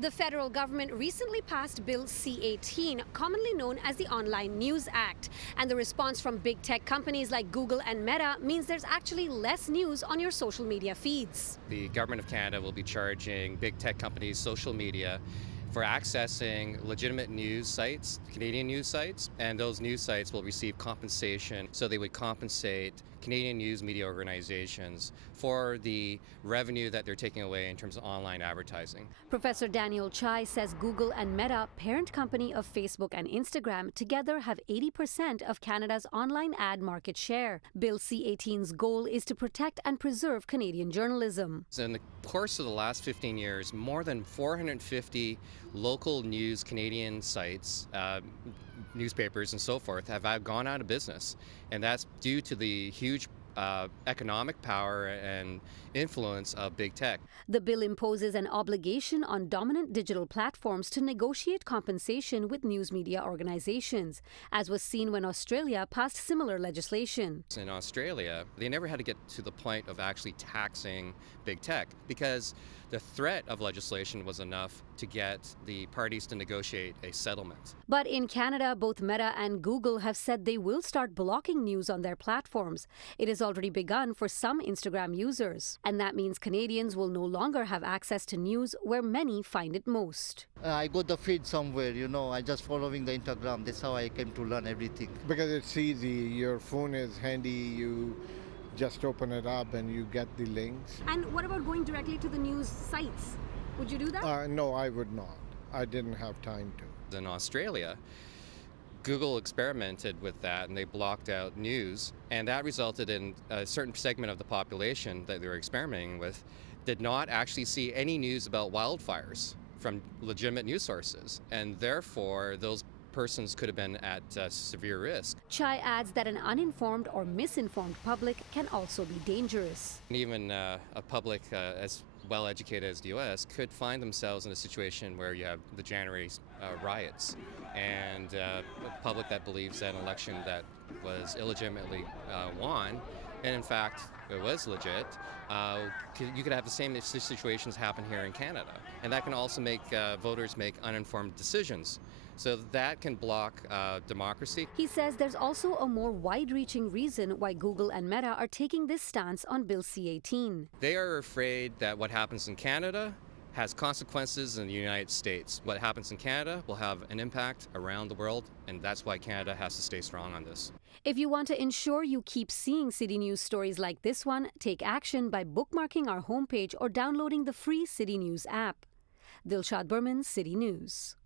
The federal government recently passed Bill C-18, commonly known as the Online News Act. And the response from big tech companies like Google and Meta means there's actually less news on your social media feeds. The Government of Canada will be charging big tech companies, social media, for accessing legitimate news sites, Canadian news sites, and those news sites will receive compensation. So they would compensate Canadian news media organizations for the revenue that they're taking away in terms of online advertising. Professor Daniel Chai says Google and Meta, parent company of Facebook and Instagram, together have 80% of Canada's online ad market share. Bill C-18's goal is to protect and preserve Canadian journalism. So in the course of the last 15 years, more than 450 local news Canadian sites, newspapers and so forth have gone out of business. And that's due to the huge economic power and influence of big tech. The bill imposes an obligation on dominant digital platforms to negotiate compensation with news media organizations, as was seen when Australia passed similar legislation. In Australia, they never had to get to the point of actually taxing big tech because the threat of legislation was enough to get the parties to negotiate a settlement. But in Canada, both Meta and Google have said they will start blocking news on their platforms. It has already begun for some Instagram users. And that means Canadians will no longer have access to news where many find it most. I got the feed somewhere, I just following the Instagram. That's how I came to learn everything. Because it's easy. Your phone is handy. You just open it up and you get the links. And what about going directly to the news sites? Would you do that? No, I would not. I didn't have time to. In Australia, Google experimented with that and they blocked out news, and that resulted in a certain segment of the population that they were experimenting with did not actually see any news about wildfires from legitimate news sources, and therefore those persons could have been at severe risk. Chai adds that an uninformed or misinformed public can also be dangerous. And even a public as well educated as the U.S. could find themselves in a situation where you have the January riots and a public that believes that an election that was illegitimately won, and in fact it was legit, you could have the same situations happen here in Canada. And that can also make voters make uninformed decisions. So that can block democracy. He says there's also a more wide-reaching reason why Google and Meta are taking this stance on Bill C-18. They are afraid that what happens in Canada has consequences in the United States. What happens in Canada will have an impact around the world, and that's why Canada has to stay strong on this. If you want to ensure you keep seeing City News stories like this one, take action by bookmarking our homepage or downloading the free City News app. Dilshad Burman, City News.